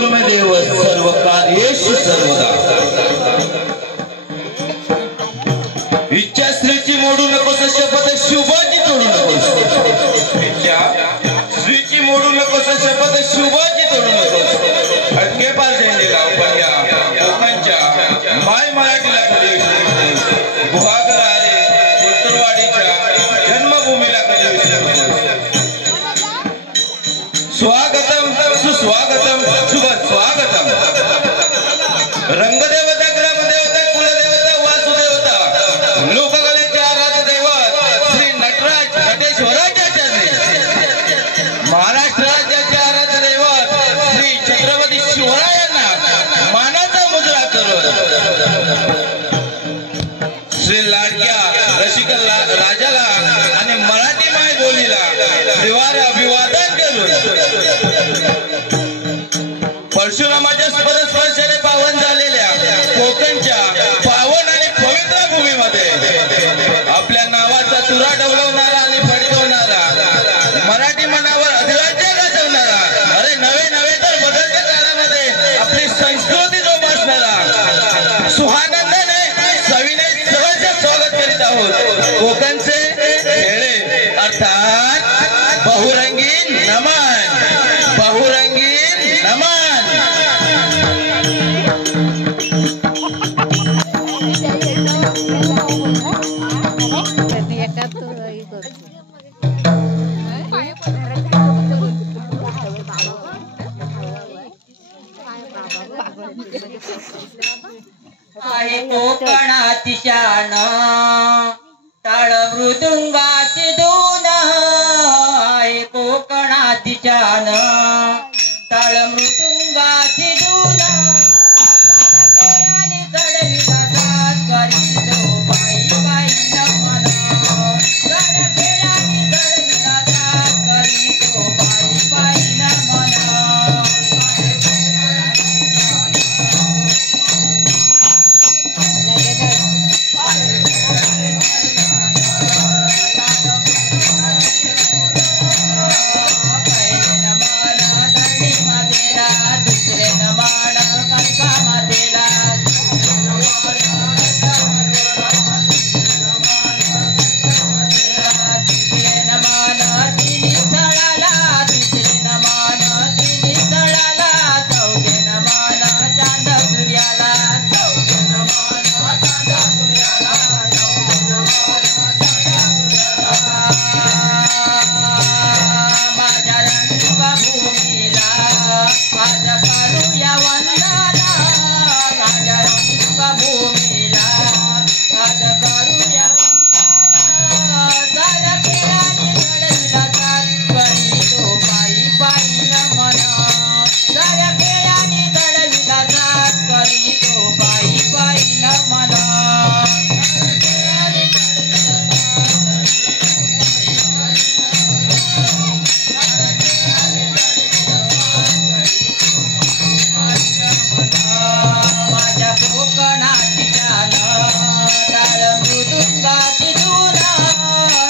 देव सर्व कार्येषु सर्वदा इच्छा स्त्रीची मोडू नकोस शपथ शुभाची तोडू नकोस इच्छा स्त्रीची मोडू नकोस शपथ शुभाची तोडू नकोस अटके पार झेंडेला उपया कोकणच्या माय मराठीला कधी विसरू गुहागर आले उत्तरवाडीच्या जन्मभूमीला कधी विसरू स्वागतम सुस्वागतम शुभ स्वागतम रंगदेवता ग्रामदेवता कुलदेवता वासुदेवता लोककलेचे आराध्य दैवत श्री नटराज नटेश्वराचार्य महाराष्ट्र राज्याचे आराध्य दैवत श्री छत्रपती शिवरायांना मानाचा मुजरा करून श्री लाडक्या रसिक राजाला आणि मराठी माय बोलीला त्रिवार अभिवादन करून परशुरामाच्या स्पर्शाने पावन झालेल्या कोकणच्या पावन आणि पवित्र भूमीमध्ये आपल्या नावाचा तुरा डवलवणारा आणि फडकवणारा मराठी मनावर अधिराज्य गाजवणारा अरे नवे नवे तर बदलत्या काळामध्ये आपली संस्कृती जोपासणारा सुहानंदाने सविनय सहर्ष स्वागत करीत आहोत कोकणचे खेळे अर्थात बहुरंगीन नमन बहुरंगीन नमन आहे कोकणाची शान टाळ मृदुंगाची धून आहे कोकणाची शान टाळ मृदुंगाची धून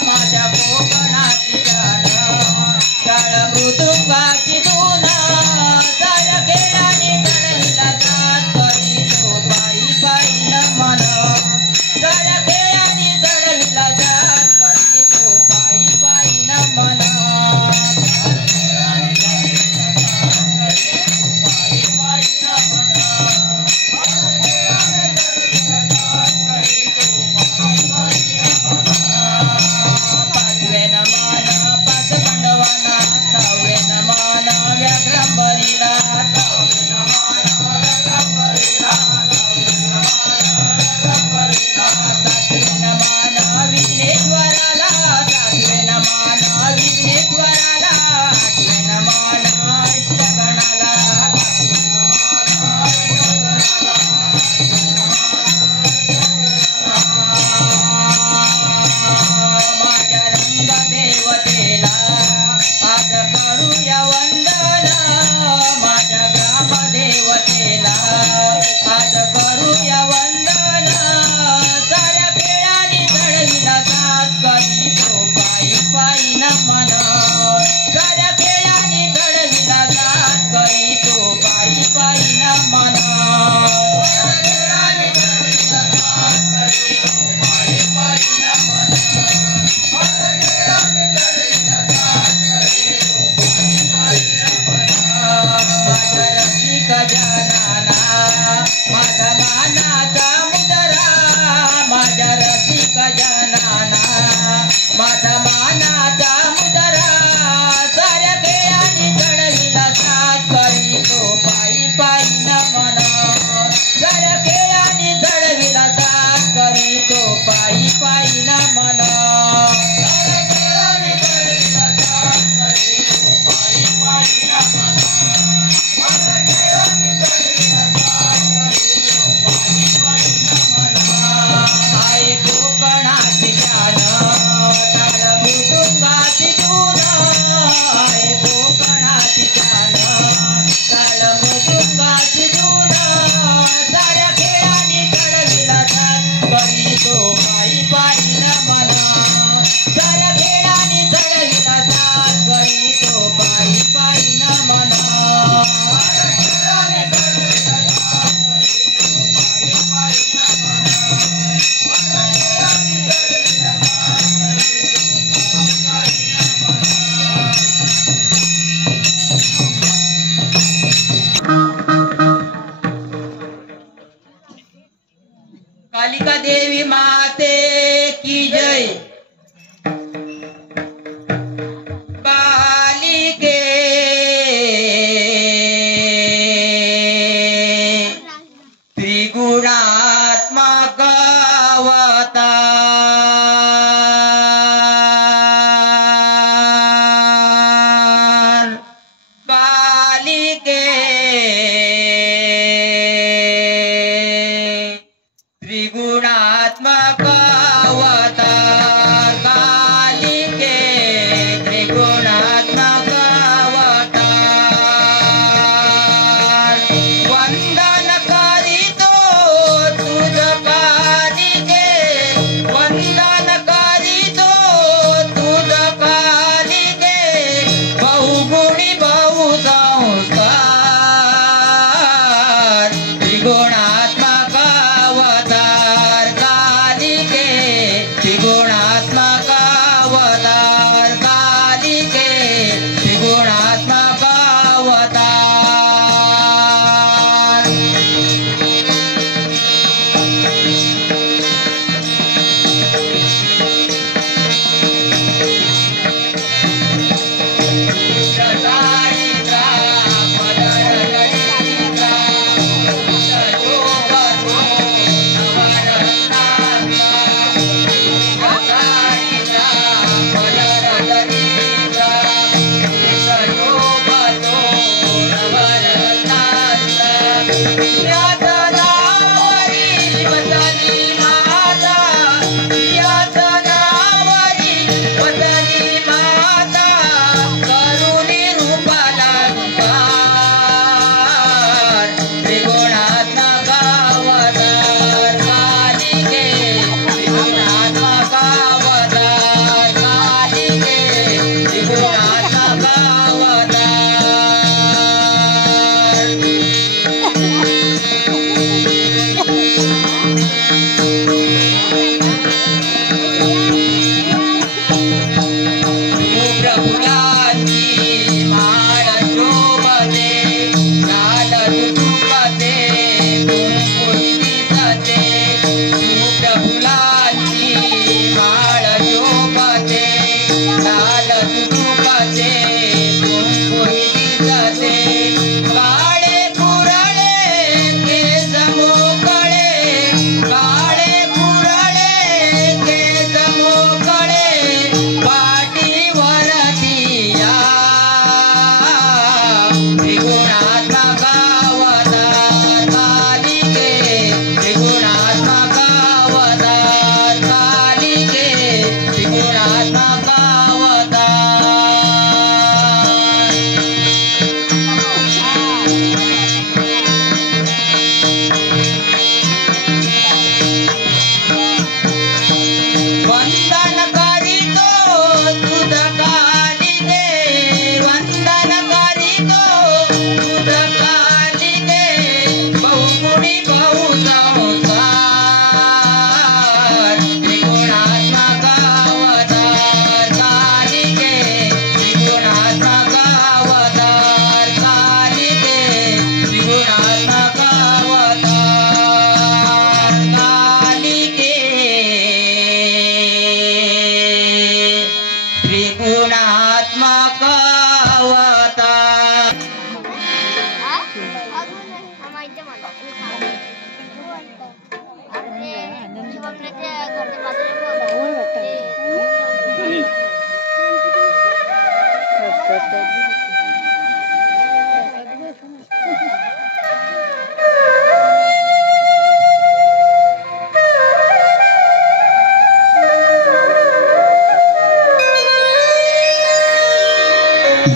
माझ्या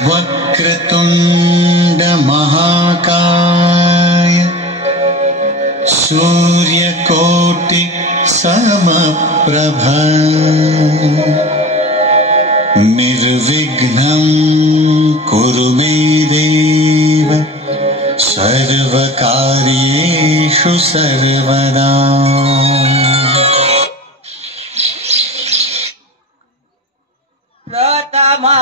वक्रतुंड महाकाय सूर्यकोटि समप्रभ निर्विघ्नं कुरु मे देव सर्वकार्येषु सर्वदा। प्रथमा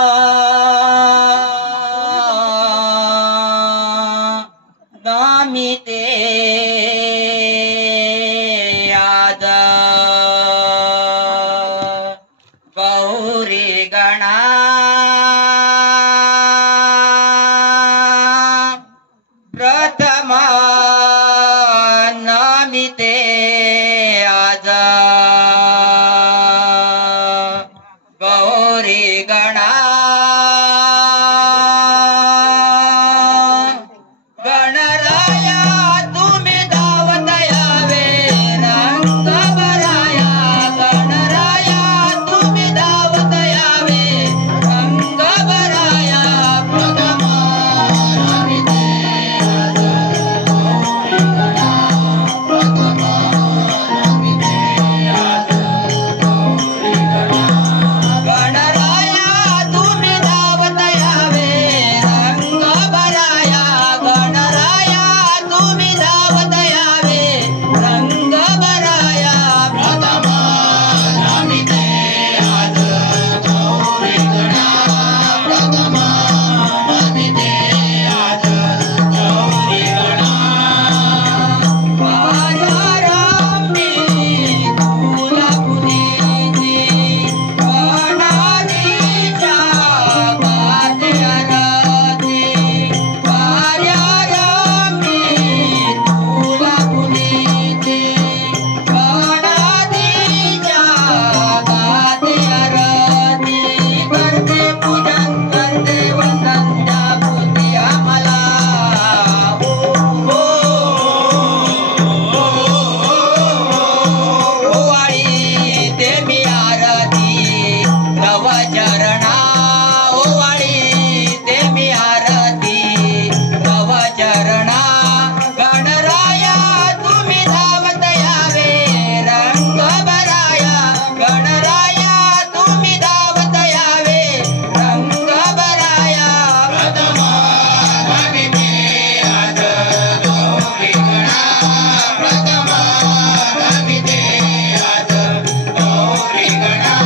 नामिते याद गौरी गणा प्रथमा नामिते याद गौरी गणा गणराया तुम्ही धावत यावे रंग भराया गणराया तुम्ही धावत यावे रंग भराया प्रथमा नामिते याद गौरी गणा प्रथमा नामिते याद गौरी गणा गणराया तुम्ही धावत यावे रंग भराया गणराया तुम्ही धावत यावे रंग भराया प्रथमा नामिते याद गौरी गणा प्रथमा नामिते याद गौरी गणा वाजारामी तुला पुनीती गणाधीशा गाते आरती वाजारामी तुला पुनीती गणाधीशा गाते आरती करते पूजन करते वंदन त्या पुती आम्हाला ओवाळी ते मी आरती तव चरणा ओवाळी ते मी आरती तव चरणा गणराया तुम्ही धावत यावे रंग भराया गणराया तुम्ही धावत यावे रंग भराया प्रथमा नामिते याद गौरी गणा प्रथमा नामिते याद गौरी गणा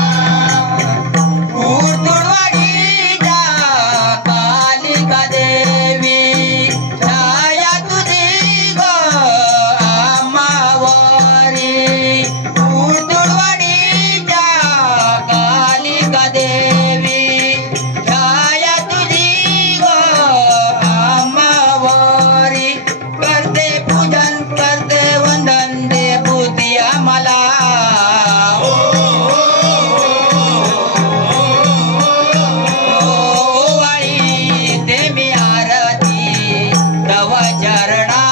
ऊर्ध्ववाडीच्या कालिका देवी छाया तुझी ग आम्हावरी ऊर्ध्ववाडीच्या कालिका देवी छाया तुझी ग आम्हावरी करते पूजन करते वंदन दे बुद्धी आम्हाला ओवाळी ते मी आरती तव चरणा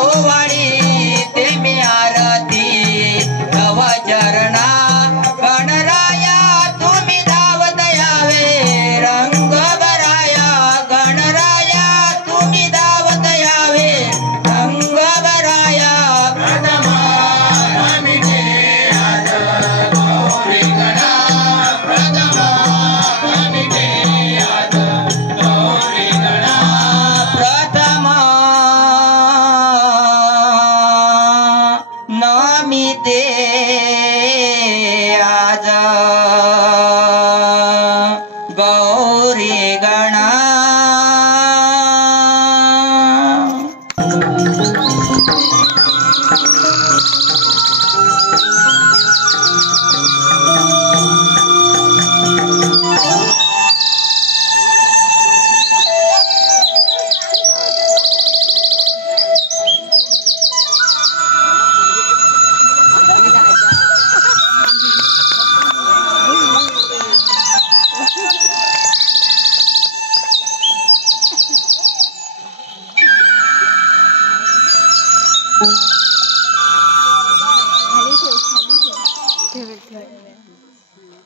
ओवाळी ते मी आरती तव चरणा गणराया तुम्ही धावत यावे रंग भराया गणराया तुम्ही धावत यावे रंग भराया प्रथमा नामिते याद गौरी गणा प्रथमा नामिते याद गौरी गणा प्रथमा नामिते याद गौरी गणा ठेव.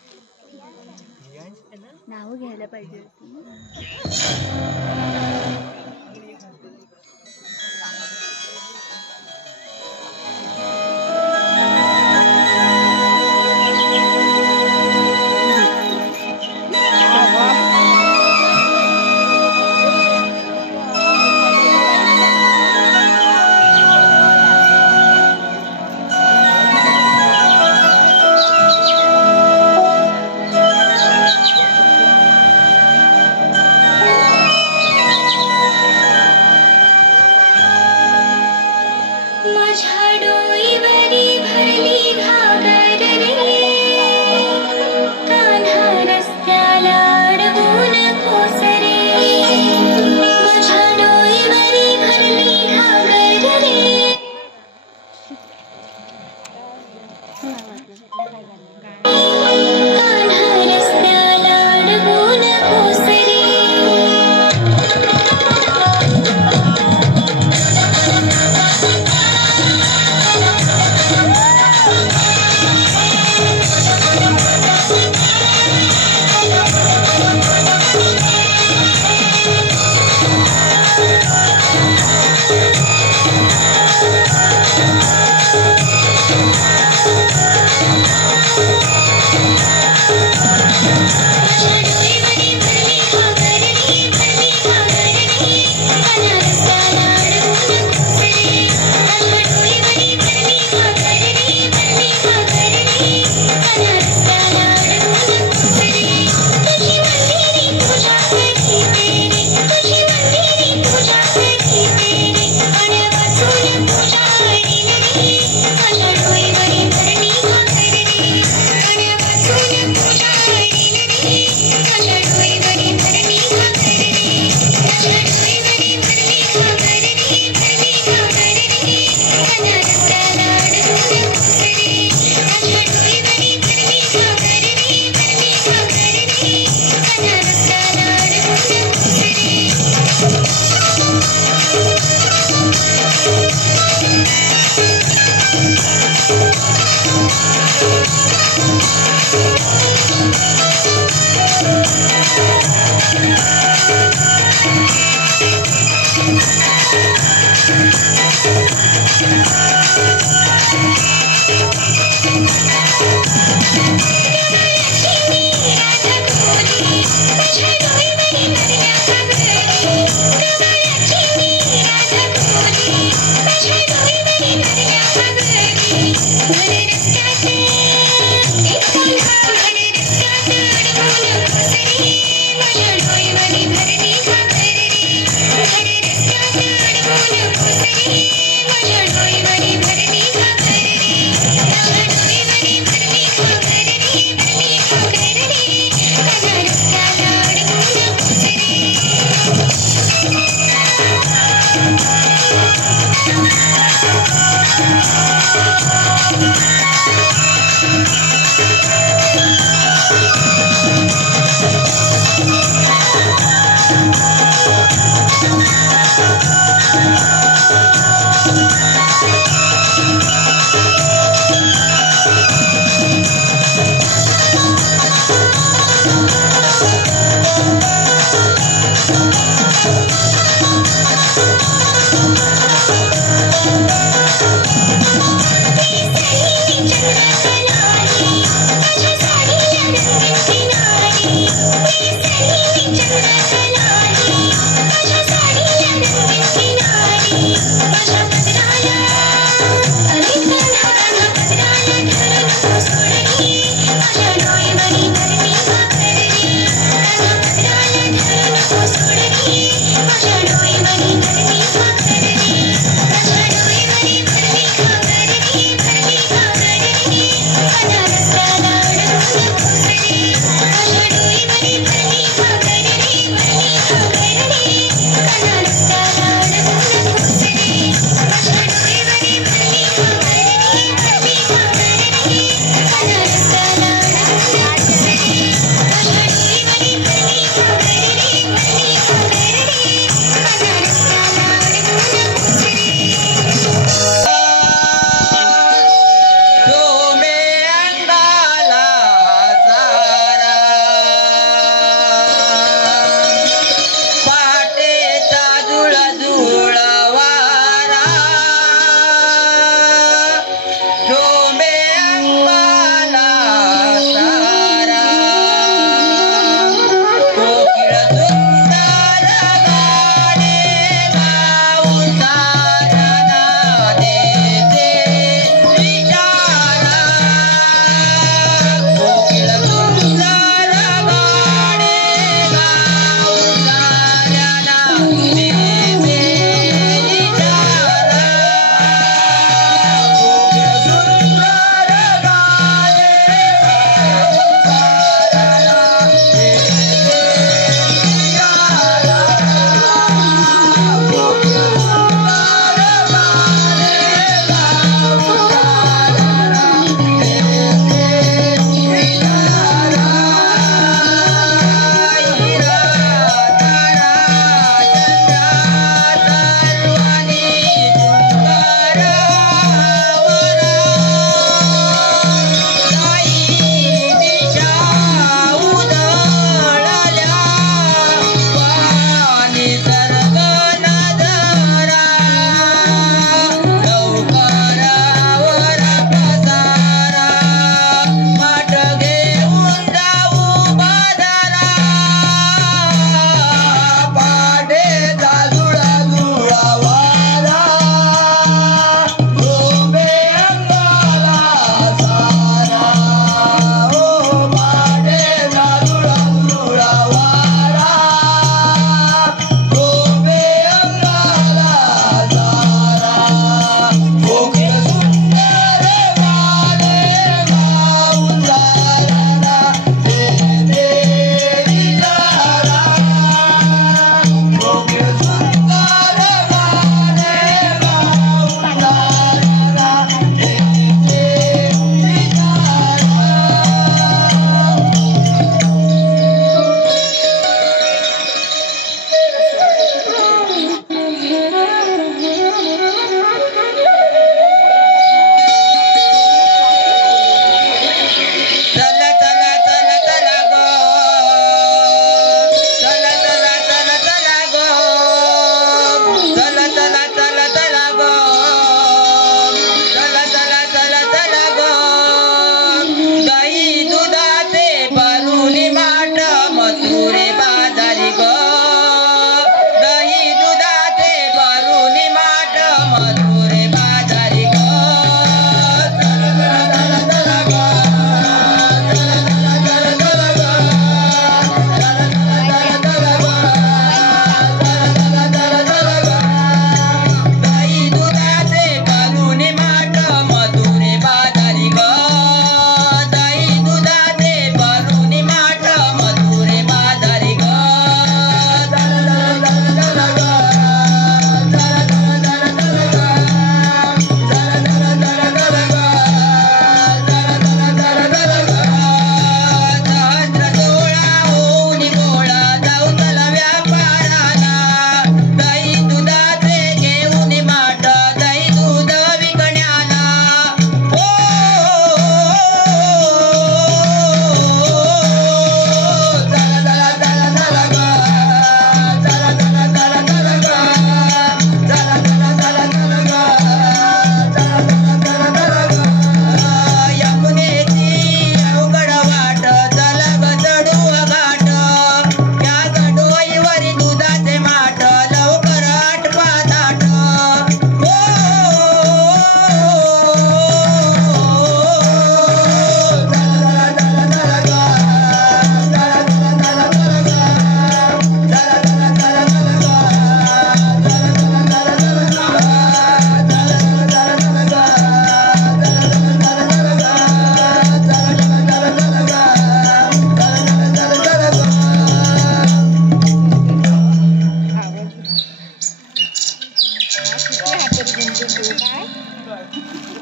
नाव घ्यायला पाहिजे.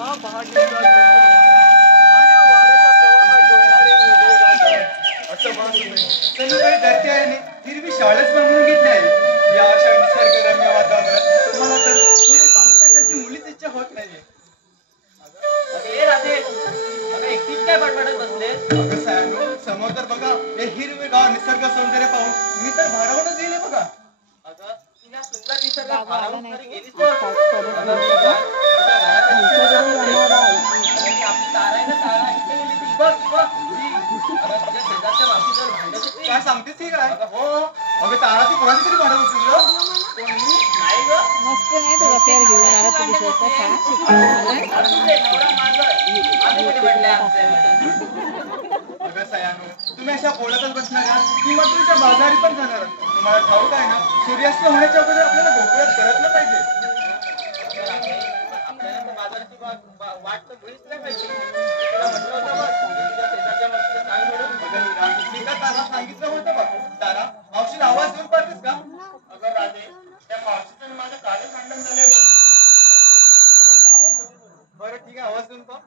हा पहाटेचा आणि वाऱ्याचा प्रवाह डोलणारे हिरवेगार असं बांधून जणू काही धरती आहे हिरवी शाळेच बांधून घेतली आहे या अशा निसर्गरम्य वातावरणात तुम्हाला तर पुढे पाहून टाकायची मुलीच इच्छा होत नाहीये. एकटीच काय बडबडत बसले? अगं साहेब समोर तर बघा हे हिरवेगार निसर्ग सौंदर्य पाहून मी तर भारावूनच गेले बघा. अगं तुझ्या सुंदर निसर्गात भारावून तरी गेलीस तर आपली तारा आहे ना तारा इथे गेली ती बघ बघ अगं तुझ्या शेजारच्या मावशीचं भांडत होती. काय सांगतेस की काय? हो अगं तारा ती कोणाची तरी भांडत होती गं. नाही ग मस्त नाही तुला पेर घेऊन आला तरी नवरा माझं आम्ही कुठे म्हटले आमचे. अगं सयानो तुम्ही अशा बोलतच बसणार आहात की मग तुमच्या बाजारी पण जाणार आहात. तुम्हाला ठाऊक आहे ना सूर्यास्त होण्याच्या अगोदर आपल्याला गोकुळात परतलं पाहिजे. आपल्याला तर बाजाराची वाट तर मुळीच नाही पाहिजे. तुला म्हटलं होतं बघ तुझ्या शेजारच्या मावशीला सांग म्हणून. अगं हिरा, मी का तारा सांगितलं होतं बघ. तारा मावशीला आवाज देऊन पाहतेस का? अगं राधे त्या मावशीचं आणि माझं कालच भांडण झालंय बघ. बरं ठीक आहे आवाज देऊन पाह.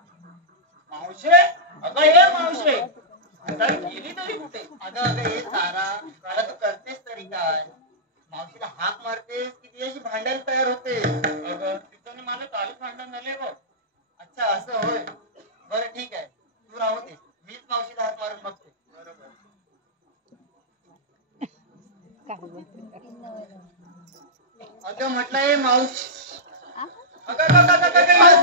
मावशे अगं ये मावशे आता गेली तरी कुठे? अगं हे तारा तारा तू करतेस तरी काय? मावशीला हाक मारतेस की तिच्याशी भांडायला तयार होते? अगं तिचं आणि माझं कालच भांडण झालंय बघ. अच्छा असं होय. बरं ठीक आहे तू राहू दे मीच मावशीला हाक मारून बघते. अगं म्हटलं हे मावशी अगं आला तरी काय?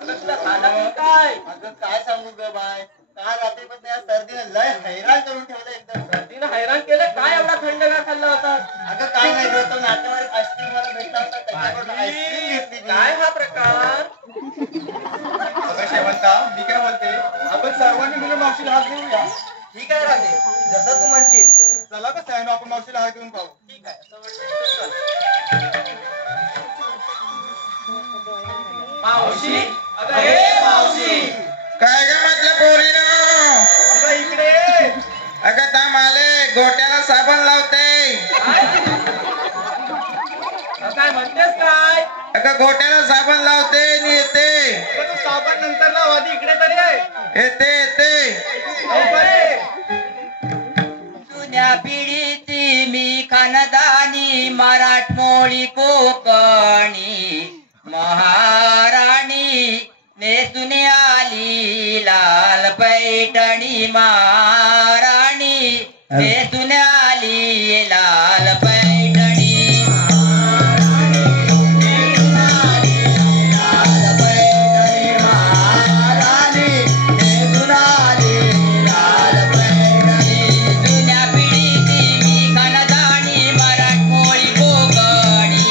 अगं तुला झाला तरी काय? अगं काय सांगू ग बाय काल रात्री पण या सर्दीने लय हैराण करून ठेवलं एकदम. तिनं हैराण केलं काय एवढा थंड का खाल्ला होता? अगं काय नाही ग तो नातेवाईक आईस्क्रीम मला भेटला होता त्याच्याकडून आईस्क्रीम घेतली मी. काय हा प्रकार? अगं शेवंता मी काय बोलते आपण सर्वांनी मिळून मावशीला हात घेऊया. ठीक आहे राधे जसं तू म्हणशील. चला का सयानो आपण मावशीला हात घेऊन पाहू. ठीक आहे असं म्हणशील तर चल. मावशी अगं हे मावशी काय ग म्हटलं पोरीनो? अगं इकडे अगं थांब आले गोट्याला साबण लावते. काय म्हणतेस काय? अगं गोट्याला साबण लावते आणि येते. अगं तू साबण नंतर लाव आधी इकडे तरी आहे. येते जुन्या पिढीची मी खानदानी मराठमोळी कोकणी महाराणी नेसून आली लाल पैठणी महाराणी नेसून आली लाल पैठणी जुन्या पिढीची मी खानदानी मराठमोळी कोकणी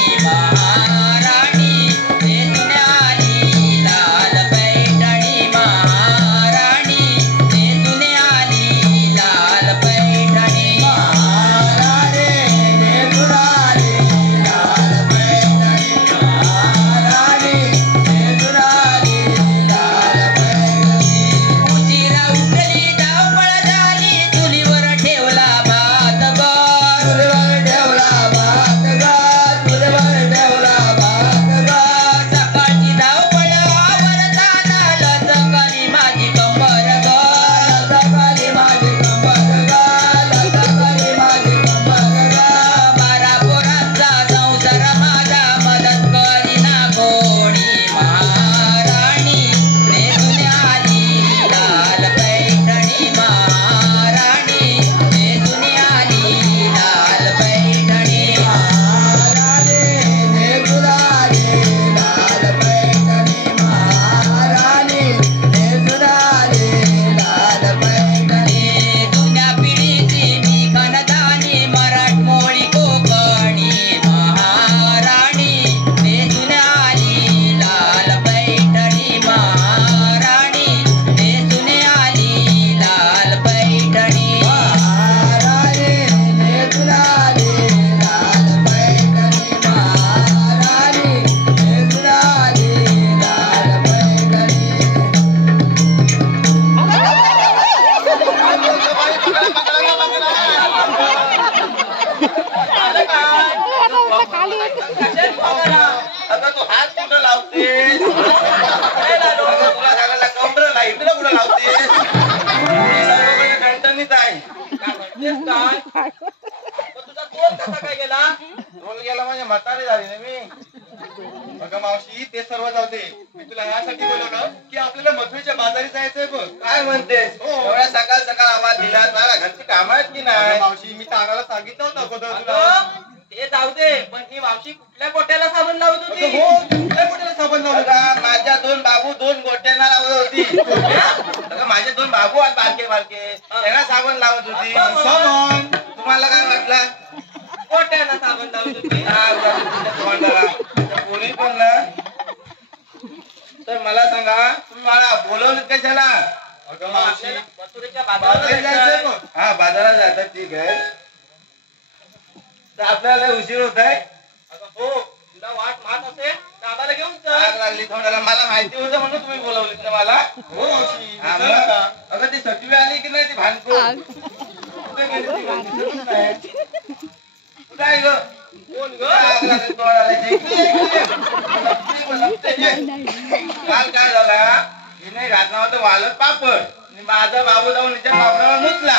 झालं काय? खाली कशात बघायला? अगं तू हात कुठं लावतेस काय झालं? अगं तुला सांगायला कमरेला इकडं कुठं लावतेस सर्वकडे ठणठणीत आहे काय म्हणतेस काय? मग तुझा तोल कसा काय गेला? रोल गेला म्हणजे म्हातारी झाली ना मी अगं मावशी ते सर्व जाऊ दे. मी तुला यासाठी बोलवलं की आपल्याला मथुरेच्या बाजारी जायचंय बघ. काय म्हणतेस एवढ्या सकाळ सकाळ आवाज दिला मला घरची कामं आहेत की अगं नाही मावशी मी ताराला सांगितलं होतं अगोदर तुला. अगं, ते जाऊ दे पण ही मावशी कुठल्या गोट्याला साबण लावत अगं होती? हो कुठल्या कुठे साबण लावलं? अगं माझ्या दोन बाबू दोन गोट्यांना लावत होती अगं माझे दोन बाबू आहेत बारके बारके त्यांना साबण लावत होती साबण. तुम्हाला काय वाटलं गोट्याला साबण लावत होती. हा, उगाच तुमच्या तोंडाला. त्या पोरी पण ना तर मला सांगा तुम्ही मला बोलवलं कशाला अगं मावशी मथुरेच्या बाजारी बाजारात जायचंय जायचंय. बघ. हा बाजारात जातात ठीक आहे तर आपल्याला उशीर होत आहे अगं हो तुला वाट मात असेल तर आम्हाला घेऊन चल. आग लागली तोंडाला मला माहिती होतं म्हणून तुम्ही बोलवलीत ना मला हो मावशी हा, चल आता. मग. अगं ती सटवी आली की नाही ती भानपूर कुठे गेली ती गं? दिसतच नाही. कुठे आहे ग कोण ग? आग लागली तोंडाला इथे. इकडे ये, इकडे ये. लपते, ये. काल काय झाला हिने घातला होता वालत पापड आणि माझा बाबू जाऊन तिच्या पापडावर मुतला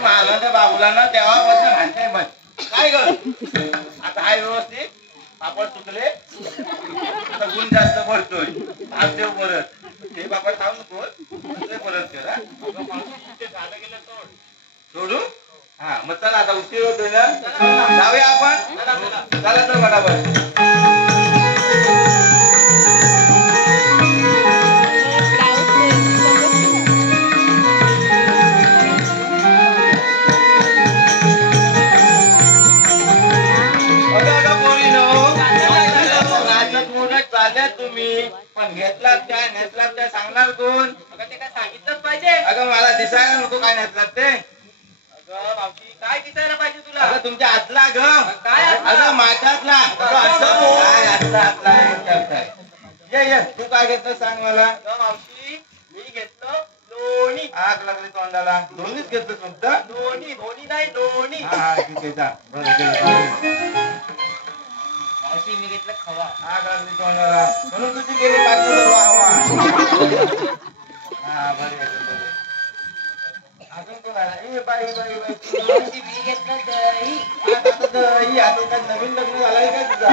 मला त्या बाबूला ना तेव्हापासून भांडताय बस काय ग आता हाय व्यवस्थित पापड चुकले आता गुण जास्त पडतोय भात देव परत हे पापड खाऊ नको ते परत कर हा. अगं मावशी ते झालं गेलं सोड. सोडू हा मग चला आता उशीर होतोय ना जाऊया आपण चला तर बरोबर तुम्ही पण घेतलात काय नेसलात काय सांगणार कोण अगं ते काय सांगितलंच पाहिजे. अगं मला दिसायला नको काय नेसलात ते अगं मावशी काय दिसायला पाहिजे तुला? अगं तुमच्या हातला ग काय हातला? अगं माझ्यातला काय हातला विचारताय ये ये तू काय घेतलं सांग मला अगं मावशी मी घेतलं लोणी. आग लागली तोंडाला दोन्हीच घेतलं फक्त लोणी लोणी नाही लोणी. हा हा ठीक आहे जा बरं गेलं. मावशी मी घेतलं खवा. आग लागली तोंडाला म्हणून तुझी गेली बाकी सर्व हवा हा बरं आहे, बरं आहे. अजून कोण आला ए बाई बाई बाई मावशी मी घेतलं दही. आता दही आता काय नवीन लग्न झालंय काय तुझा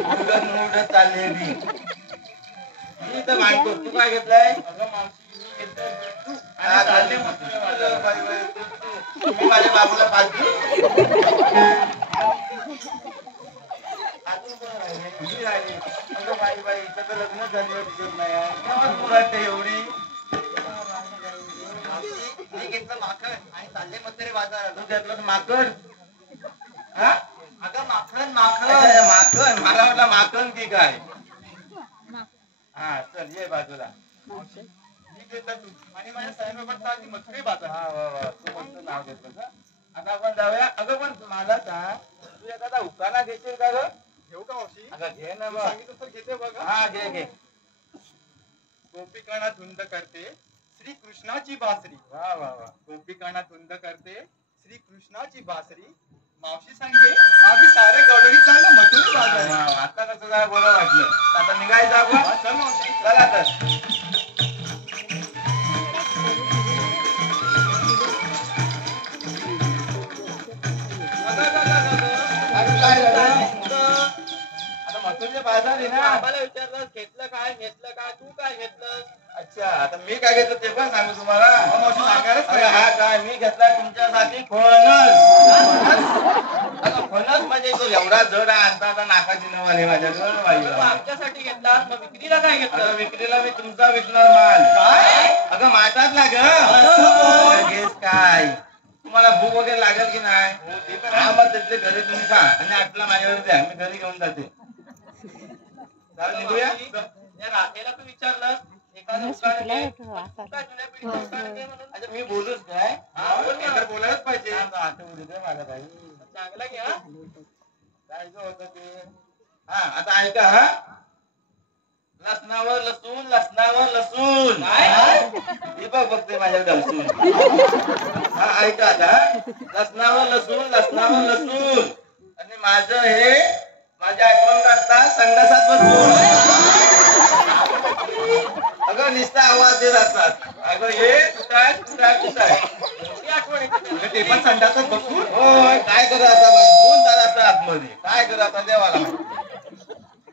मुलगा मुलगा चालले मी तर मानतो तू काय घेतलाय अगं मावशी मी घेतलं दूध. आणि चालले मग बाई बाई मी माझ्या बाबूला पाजू अजून कोण राहिले? ही राहिली. अगं बाई बाई इथं तर लग्न झालं दिसत नाही आहे. केव्हाच मुलाट आहे एवढी मी घेतलं माखण आणि चालले मथुरे बाजारात. तू घेतलं माकड हा अगं माखण अच्छा, माखण. माखन मला वाटलं माखन की काय हा चल ये बाजूला मी घेतलं तू आणि माझ्या साईबाबांचा आधी मथुरे बाजार. हा वा वा तू मस्त नाव घेतलं का आता आपण जाऊया अगं पण मला सांग तू एखादा उकाना घेशील का ग घेऊ का मावशी? अगं घे ना तू बघ सांगितलं तर घेते बघा. हा घे घे गोपिकांना धुंद करते श्री कृष्णाची बासरी. वा वा वा गोपिकांना धुंद करते श्री कृष्णाची बासरी. मावशी सांगे आम्ही सारे गवळणी चाललो मथुरे वा, बाजारी. वा, वा. आता कसं जरा बरं वाटलं आता निघायचं आपण हा, चल मावशी. चला तर अरे काय झालं आता मथुरचे बाजार आहे ना आम्हाला विचारलं घेतलं काय घेतलं काय तू काय घेतलं? अच्छा आता मी काय घेतलं ते पण सांगू तुम्हाला हा, मावशी सांगायलाच अरे पाहिजे. हा काय मी घेतलाय तुमच्यासाठी फणस अगं फणस म्हणजे तो एवढा जड आहे आणता आता नाकाची नवाली माझ्या जड वाली मग आमच्यासाठी घेतला मग विक्रीला काय अगं घेतलं? विक्रीला मी तुमचा विकणार माल काय? अगं माठातला ग बोल. घेस काय तुम्हाला भूक वगैरे लागेल की नाही हा मग त्याचे घरी तुम्ही खा आणि आटला माझ्यावर द्या मी घरी घेऊन जाते चालेल, निघूया या राधेला तू विचारलं एखादं उखाणं दे. तू काय जुन्या पिढीचं उखाणं दे म्हणून? अच्छा मी बोलूच काय हा, बोल ना. तर बोलायलाच पाहिजे. आठवू दे माझा भाई चांगला घे हा. काय जो होतं ते हा आता ऐका हा लसणावर लसूण लसणावर लसूण ही बघते माझ्या लसूण हा ऐका आता लसणावर लसूण लसणावर लसूण आणि माझं हे माझ्या आठवण काढता संडासात बसून अगं नुसता आवाज देत असतात अगं हे कुठाय कुठाय कुठाय ते पण संडासात बसून होय काय करत आता दोन तास असतात आतमध्ये काय करत आता देवाला माहिती.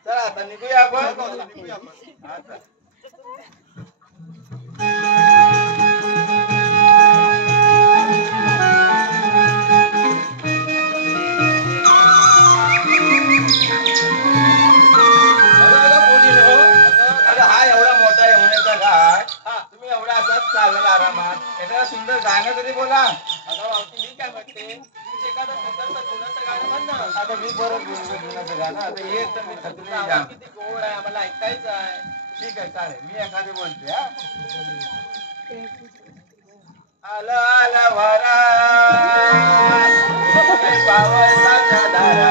चला आता निघूया आपण हा, चला. हा एवढा मोठा यमुनेचा घाट तुम्ही एवढा असाच चालला आरामात एखादा सुंदर गाणं तरी बोला. मी काय म्हणते एखादं सुंदरचं गुणाचं गाणं म्हण ना. आता मी परत बोलतो जुनाचं गाणं आता हे तर मी थकले जाम. किती गोड आहे आम्हाला ऐकायचं आहे. ठीक आहे चालेल मी एखादी बोलते हा. आला आला वारा पावसाच्या दारा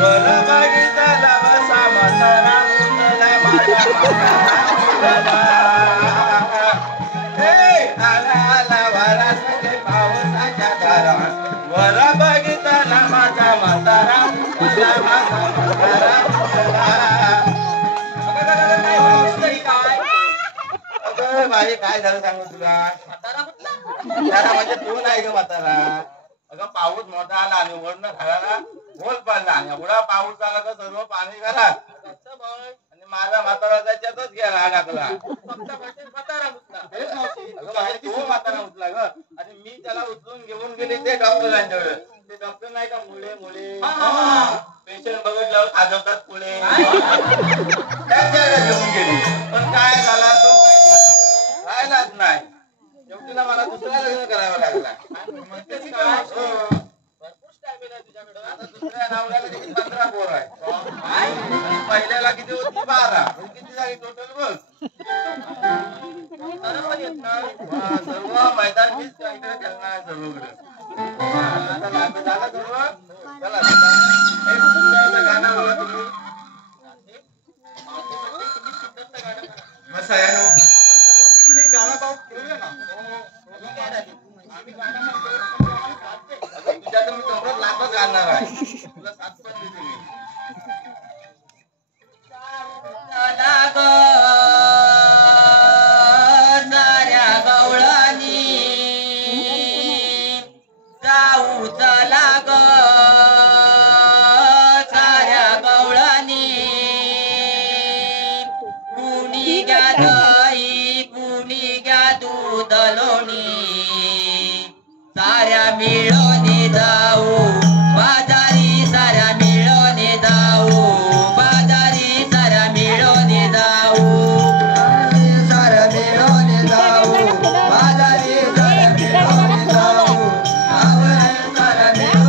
वर बघितला बसा म्हातारा मुंडला माझा म्हातारा आला आला वारा सगळे पावसाच्या दारा वर बघितला माझा म्हातारा मुंडला माझा म्हातारा माझे काय झालं सांगू तुला म्हातारा कुठला? म्हातारा म्हणजे तू नाही ग म्हातारा. अगं पाऊस मोठा आला आणि वरनं घराला होल पडला आणि एवढा पाऊस आला तर सर्व पाणी घरात कसं मग? आणि माझा म्हातारा त्याच्यातच गेला टाकला. फक्त म्हणजे म्हातारा कुठला? अगं माझे तू म्हातारा उचला ग आणि मी त्याला उचलून घेऊन गेले ते डॉक्टरांच्याकडे. ते डॉक्टर नाही का मुळे मुळे पेशंट बघितल्यावर खाजवतात पुढे त्याच्याकडे घेऊन गेली. पण काय झाला तो राहिलाच नाही. शेवटीला मला दुसरा लग्न करावा लागला. भरपूर स्टॅमिना आहे तुझ्याकडं. आता दुसऱ्या नावल्याला किती 15 पोर आहे. पहिल्याला किती होती 12. किती झाली टोटल बघ. म्हातारा पण येत नाही. सर्व मैदान मीच इकडे खेळणार आहे सर्वकडे. आता झालं सर्व. चला एक सुंदरचं गाणं बोला तुम्ही. मस्त आहे ना. आपण सर्व मिळून एक गाणं खेळूया ना. तुझ्या तर मी कमरात लाखच घालणार आहे. तुला 7 पण देते मी. नाऱ्या गवळणी जाऊ चला ग साऱ्या गवळणी कुणी घ्या दही कुणी घ्या दूध लोणी साऱ्या मिळून जाऊ बाजारी साऱ्या मिळून जाऊ बाजारी साऱ्या मिळून जाऊ साऱ्या मिळून जाऊ बाजारी साऱ्या मिळून जाऊ साऱ्या मिळून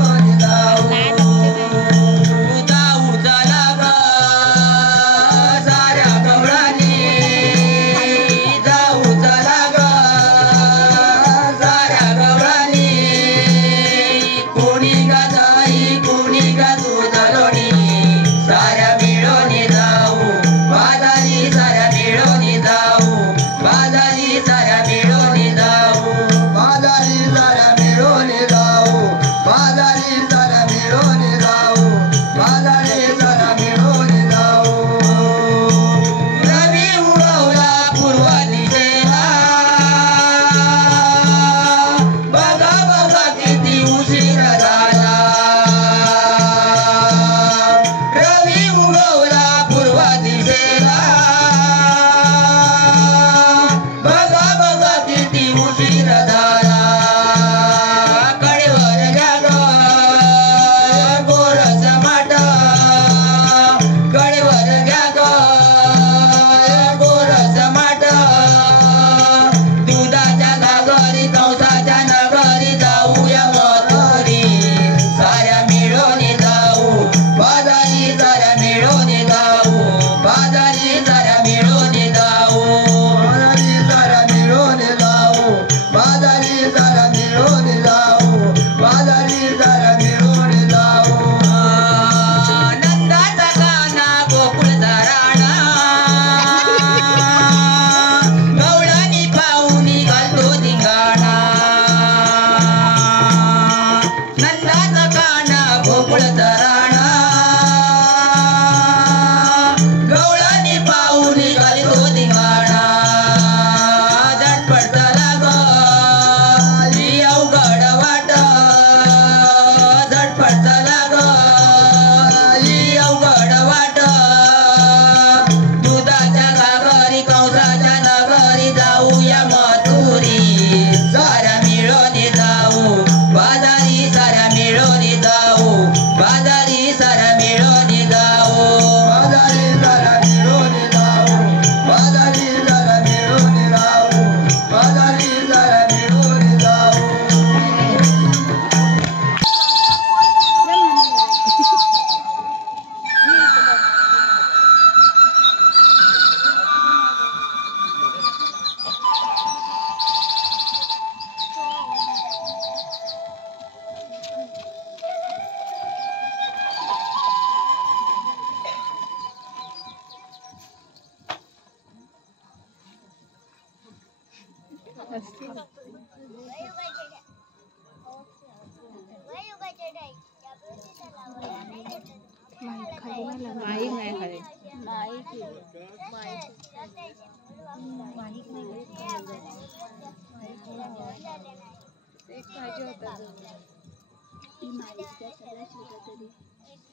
माहीत नाही खरे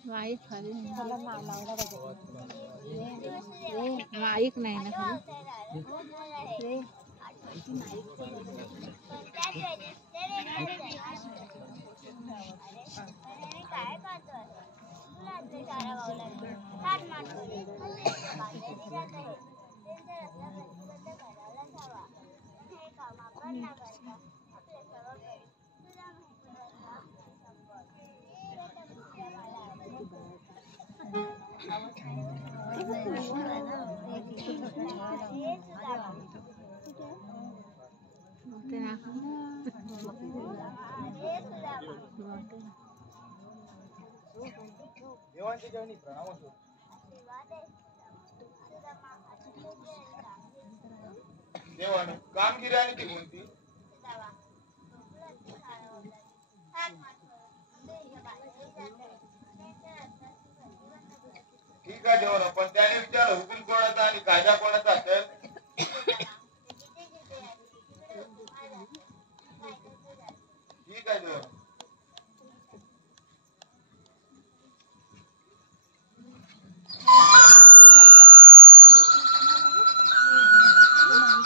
माहीत खाली माहीत नाही ना खरी देवांची जवणी प्रणाम असो. देवान कामगिरी आणि ती कोणती ठीक आहे देवान पण त्याने विचार हुकूम कोणाचा आणि कायदा कोणाचा असेल ठीक आहे देवान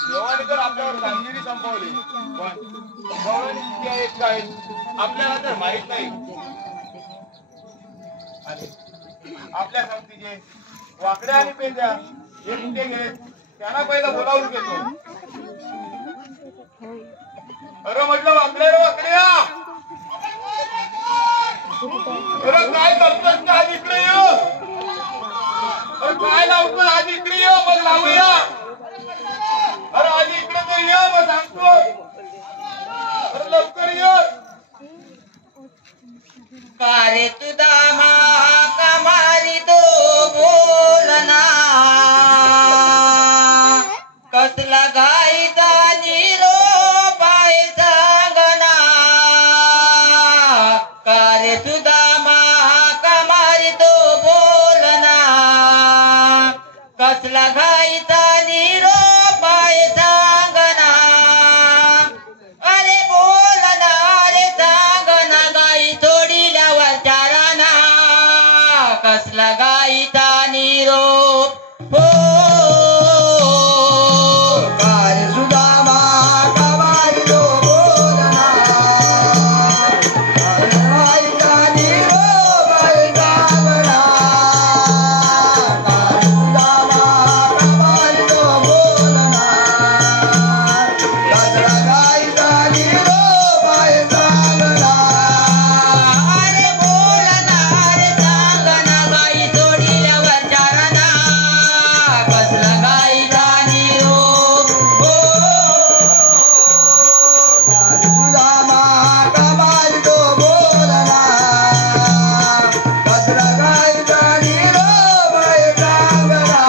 देवाने तर आपल्यावर कामगिरी संपवली पण गवळणी किती आहेत काय आपल्याला तर माहित नाही आणि आपल्या संगतीचे वाकड्या आणि पेंद्या हे कुठे गेले त्यांना पहिला बोलावून घेतो. अरे म्हटलं वाकड्या रे वाकड्या अरे काय करतोस का आज इकडे ये अरे काय लावतो आज इकडे ये मग लावूया अरे आधी इकडे तर ये मग सांगतो अरे लवकर ये कारे तुदामा कमारी दो बोलना कसला गायचा निरो पाय सांगना कारे तुदामा कमारी दो बोलना कसला गायचा निरो पाय सांगना अरे बोलना रे सांगना गाई सोडिल्यावर चाराना कसला गाईचा निरोप हो कार सुदामा कमारी दो बोलना गाईचा निरोप पाय सांगना कार सुदामा कमारी दो बोलना कसला गाईचा निरोप पाय सांगना अरे बोलना रे सांगना गाई सोडिल्यावर चाराना कसला गाईचा निरोप हो सुदामा कमारी दो बोलना कसला गाईचा निरोप पाय सांगना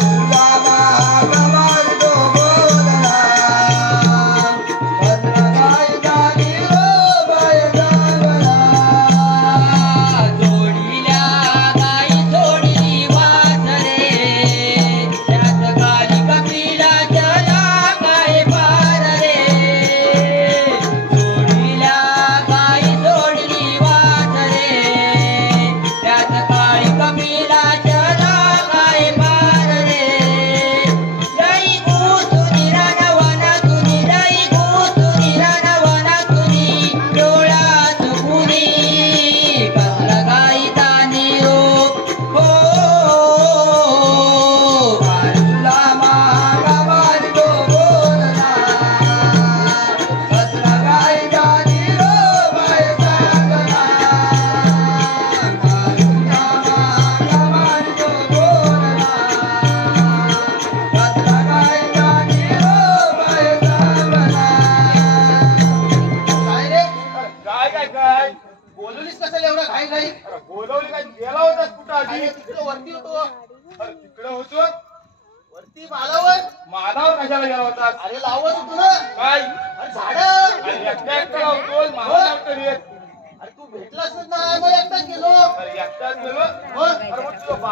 सुदामा कमारी दो बोलना कसला गाईचा निरोप पाय सांगना जोडील्या गाई सोडली वासरे त्यात गाली कपिला चला काय पार रे जोडील्या गाई सोडली वासरे त्यात गाली कपिला चला काय पार रे गाई घुसुनी रानवना तुनी गाई घुसुनी रानवना तुनी डोळ्यात कुणी कसला गाईचा निरोप हो सुदामा कमारी दो बोलना कसला गाईचा निरोप पाय सांगना सुदामा कमारी दो बोलना कसला गाईचा निरोप पाय सांगना काय रे काय काय काय बोलवलीस कसं एवढं घाई घाई अरे बोलवली काय गेला होतास कुठं आधी अरे तिकडे वरती होतो अरे तिकडे होतो वरती मालावर मानावर कशाला गेला होतास अरे लावत होतो ना काय अरे झाड अरे एकटा एकटा लावतोस मानावर तर येत अरे तू भेटलास ना मग एकटाच गेलो अरे एकटा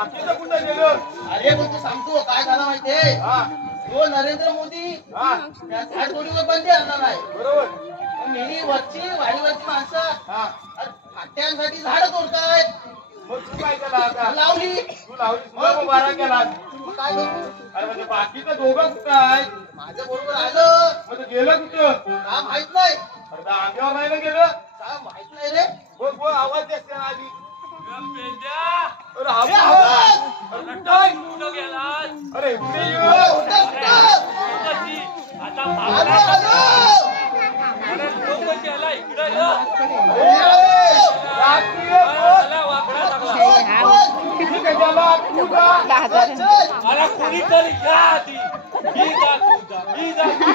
बाकीचं कुठं गेलं? अरे पण तू सांगतो काय झालं माहितीये हा तो नरेंद्र मोदी हा त्या झाड तोडीवर बंदी आणणार आहे. बरोबर. पण मेली वाडीवरची माणसं हा फाट्यांसाठी झाड तोडतायत. मग तू काय केला आता? लावली तू लावली तुला मग बारा केला. मग काय करू? अरे म्हणजे बाकीचं दोघं कुठं आहे? माझ्या बरोबर आलं मग ते गेलं कुठं? का माहित नाही. अरे त्या अंगावर नाही ना गेलं? का माहित नाही रे. बोल बोल आवाज देस त्या आधी. अरे ए, आवाज. आवाज! अरे काय? अरे इकडे ये. कुठं, कुठं? आलं, आलं! रात्री ये, बोल. ठीक आहे, चला, तू जा. चल, चल. मला कोणीतरी घ्या आधी. मी जातो.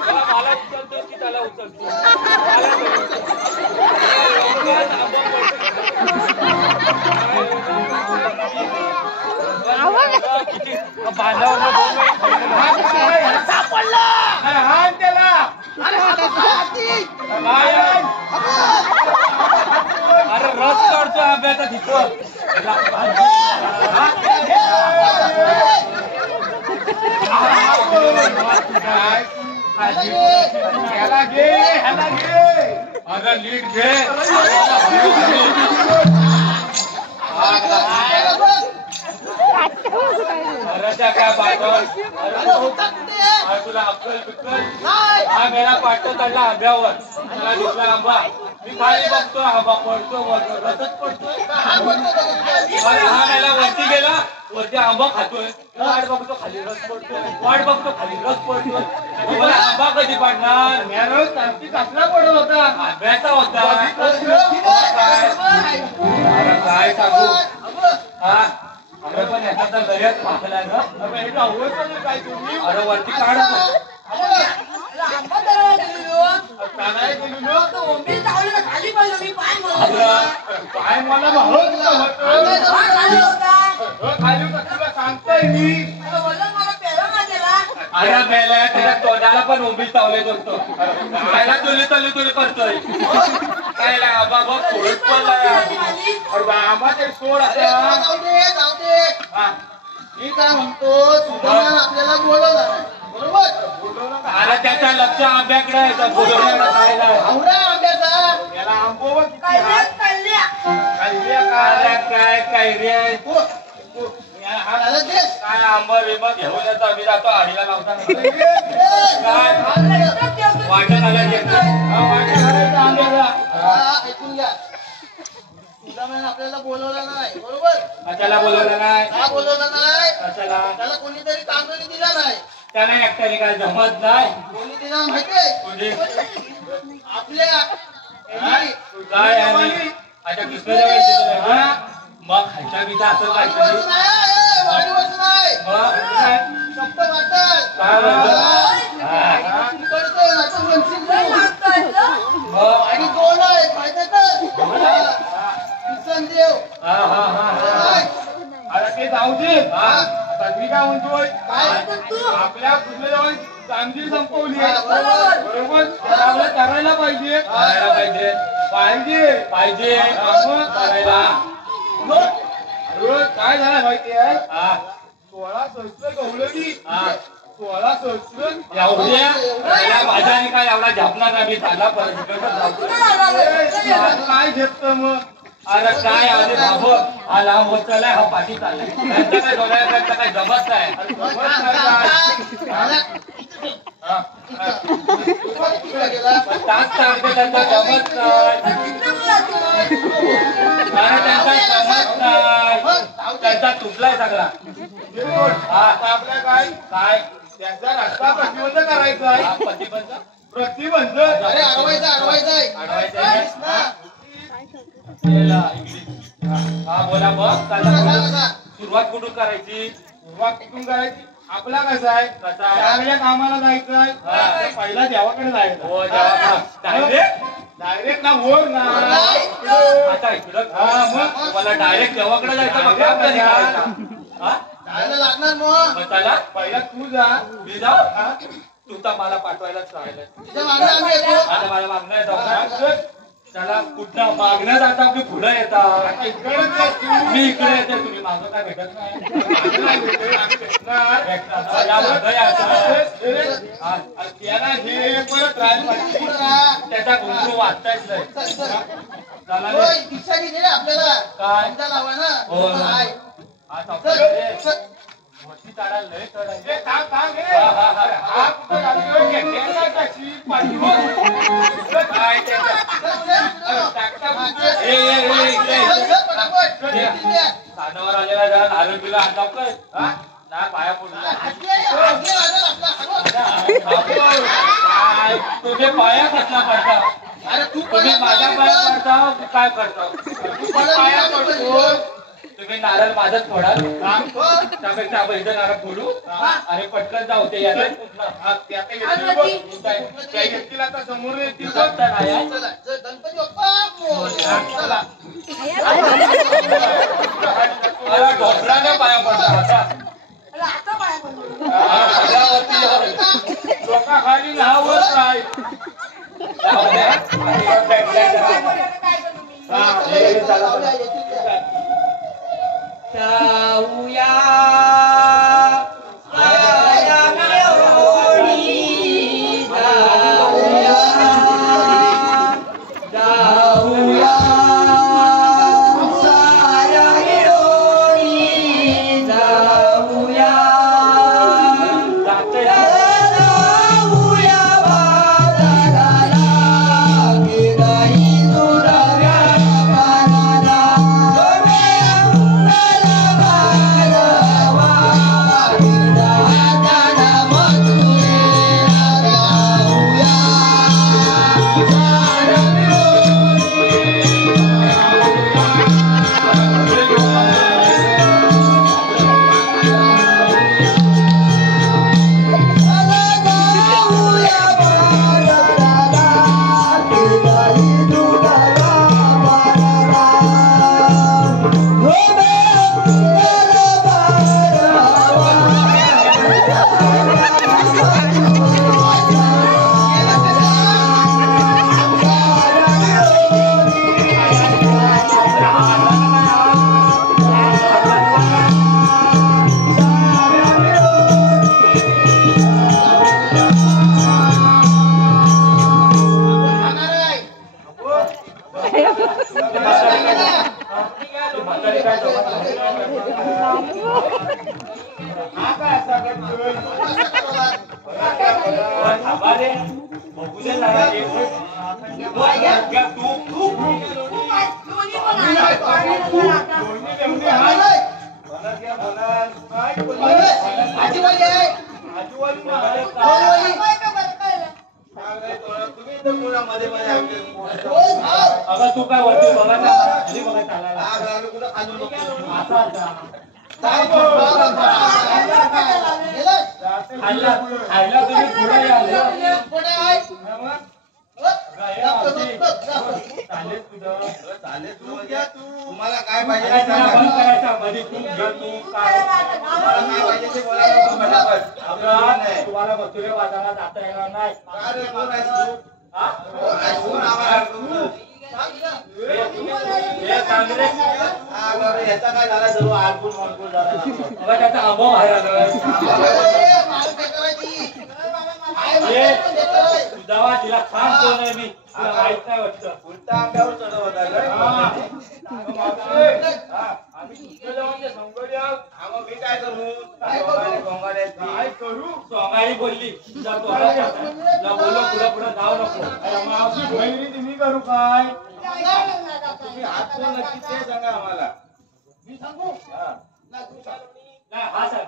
मला उचलतो की त्याला उचलतो किती बांधावर सापडला. अरे हाण त्याला. अरे हाती. अरे रस काढतो आंब्याचा तिथं ह्याला घे, ह्याला घे. अगं लीड घे अरे त्या काय पाठव अरे होता कुठे आहे? अरे तुला अक्कल बिक्कल नाही. हा मेला पाठतो त्याला आंब्यावर मला दिसला आंबा मी खाली बघतो आंबा पडतो रसच पडतोय हा बोलतो का कुठे? अरे हा मेला वरती गेला वरती आंबा खातोय वाट बघतो खाली रस पडतोय वाट बघतो खाली रस पडतोय मला आंबा कधी पाडणार म्यानं शांती कसला पडत होता? आंब्याचा होता काय? अरे काय सांगू हा अरे पण एखादा दर्यात पाकला ना अरे हे आवडतं काय तुम्ही? अरे वरती काढतो कानाय गेली ना? खाली पडलो मी पाय काय मला भावत नव्हतं. खाली होतं, तुला सांगतोय मी. मला पेला माझ्याला अरे मेला त्याच्या तोंडाला पण उभी चावले दोस्तो खायला तुली करतोय काय आबा बघ थोडंच पडलाय अरे आम्हा ते सोड अरे आता. जाऊ दे, जाऊ दे. हा, मी काय म्हणतो सुधारण आपल्याला बोलवलं नाही. बरोबर? बोलव नका. अरे त्याचा लक्ष आंब्याकडे आहे तर बोलवण्याला खायला आवडा आंब्याचा. याला आंबोवर किती हात? कळल्या खाल्ल्या अरे काय? काय रे हो. हा, देश. काय आंबा बिंबा घेऊन येतो आम्ही जातो आडीला लावताना काय वाटत आलं ते वाट्या घालायचं आंब्याला. ऐकून घ्या सुधारण आपल्याला बोलवलं नाही. बरोबर? त्याला बोलवलं नाही का बोलवलं नाही? कशाला त्याला कोणीतरी कामगिरी दिला नाही. त्याला एकट्याने काय जमत नाही कोणी दिला माहितीये? तुझे आपल्या काय आहे आता कृष्ण मग खायच्या बिजा असं काय वाडीवरचं नाही, वाडीवरचं नाही. मग सप्त वाटत. काय म्हणतो? हा. तिकडचं नाटक वंचित नाही. मग आणि दोन आहेत माहिती आहे का? किसनदेव. हा. अरे ते जाऊ दे. हा. आता मी काय म्हणतोय? काय? आपल्या कुठल्या चांदी संपवली हा, बरोबर. बरोबर तर आपल्याला करायला पाहिजे. करायला पाहिजे पाहिजे मग करायला अरे काय झालं माहिती आहे? हा 16 सहस्त्र गवळणी. हा 16 सहस्त्र. एवढ्या भाज्याने काय एवढा झापणार नाही मी चालला परत काय घेत मग? अरे काय आधी बाबू हा लांब होत चाललाय हा पाठी चाललाय त्यांचं काय डोळ्याचं काय जमत नाही तास काढते त्यांचा जमत नाही अरे त्यांचा जमत नाही त्यांचा तुटलाय सगळा आता आपल्या काय त्याचा रस्ता प्रतिबंध करायचा हा आहे. प्रतिबंध प्रतिबंध. अरे अडवायचं अडवायचं हा बोला मग सुरुवात कुठून करायची सुरुवात कुठून करायची? आपला कसा आहे? कसा? चांगल्या कामाला जायचं आहे. हा. तर पहिला देवाकडे जायचं. हो डायरेक्ट डायरेक्ट ना वर ना. आता इकडं हा, मग? तुम्हाला डायरेक्ट देवाकडे जायचं मग आपल्याला निघायचं. हा? जायला लागणार मग. मग चला पहिला तू जा. मी जाऊ तू तर मला पाठवायलाच राहिलं तिच्या मागे आम्ही येतो. आता मला मागणं आहे हा, जाऊ चल. त्याला कुठं मागण्यात आता आपली पुढं येतात. मी इकडे येते, तुम्ही मागं काय भेटत नाही. त्याला हे परत राहील त्याचा गुंतू वाचतायच नाही. चला होय, दीक्षा दिली ना आपल्याला. काय? समजा लावा ना. हो. काय? आता चल, चल. मोठी तारा लय चढायची. काय त्याचं? साधावर आलेला जरा नारळ बिला हात काय नाही पाया पडून तुझे पाया कसला पडता. अरे तू तुम्ही माझ्या पाया पडता काय करता. पाया पडतो तुम्ही नारळ माझच फोडाल. त्यापेक्षा आपण इथं नारळ फोडू आणि पटकन जाऊ. ते याला त्या व्यक्तीला आता समोर येतील गणपती बाप्पा ढोकळाने पाया पडता. डोका खाली नावच नाही. जाऊया अगं तू काय वरती बघायला खाली बघायला खायला तुम्ही पुढे तुम्हाला काय पाहिजे तुम्हाला मथुरे बाजारात जाता येणार नाही. याचा काय झाला सर्व आडपून मानपून झाला. त्याचा अभाव बाहेर आला. तुझा तिला छान कोण आहे मी तुला माहित नाही वाटतं. उलटा आंब्यावर चढव होता मी काय करू सोंगाडी बोलली तुझा बोलो पुढं पुढं जाऊ नको. तुम्ही करू काय तुम्ही हात कोण नक्की ते सांगा आम्हाला. मी सांगू नाही हा सांग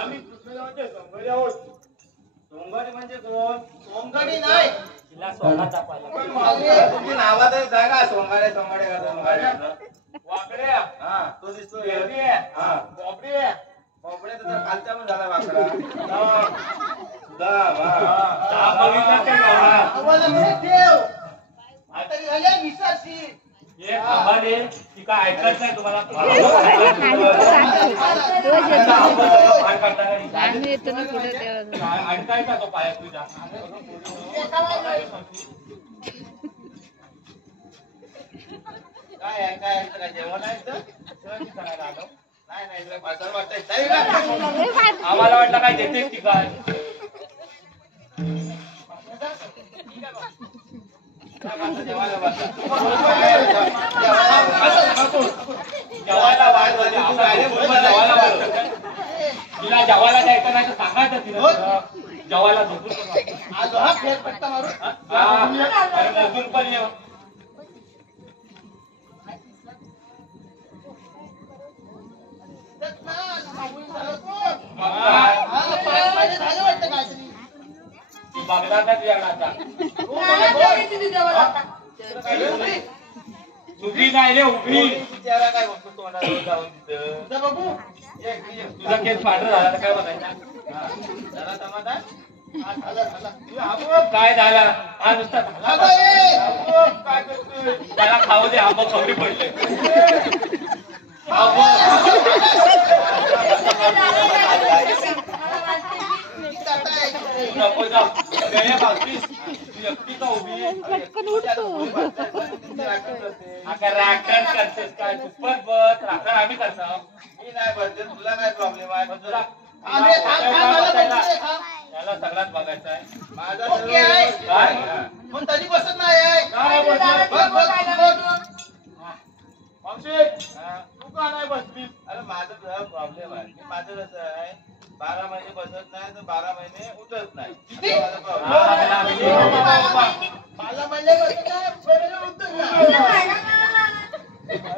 आम्ही सोंगडी आहोत. सोंगडी म्हणजे कोण? सोंगडी नाही तिला सोना तापायला तुमची नावातच सांगा. सोंगाडे सोंगाडे वाकड्या हा तो दिसतो बापडे तर खालचा पण झाला वाकडा. आम्हाला ठेव आता झाल्या विसाची हे आम्हाला ती काय ऐकत नाही तुम्हाला आम्ही येतो ना पुढे तेव्हा अडकायचा तो पाया तुझ्या काय जेवण आहे करायला आलो नाही तुला पाचार वाटतंय आम्हाला वाटलं काय देते ती काय तिला जेवायला जायचं नाही तर सांगायचं तिला जेवायला झोपून मजूर पण ये बघणार नाही तुझ्याकडे आता उभी नाही रे उभी त्याला काय बघतो तोंडावर जाऊन तिथं बघू तुझा केस पांढरा झाला तर काय बघायचं जरा समाधान काय झाला हा नुसता काय करतोय त्याला खाऊ दे आंबा खवडी पडले नको जाऊ गण्या बाबतीत तू एकटी का उभी पटकन उठतो आता राखण करतेस काय दुप्पट बस राखण आम्ही करतो मी नाही भरते तुला काय प्रॉब्लेम आहे पण तुला त्याला सगळ्यात बघायचं आहे माझा ओके आहे. काय पण तरी बसत नाही काय बसलं? बघ बघ मावशी तू का नाही बसलीस अरे माझा तुझा प्रॉब्लेम आहे माझं कसं आहे 12 महिने बसत नाही तर 12 महिने उठत नाही असा माझा प्रॉब्लेम मला म्हणले बसत नाही पहिले उठत नाही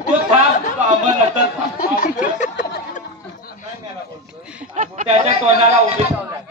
तू थांब आम्हाला काय मला बोलतोय त्याच्या तोंडाला उभी ठेवलाय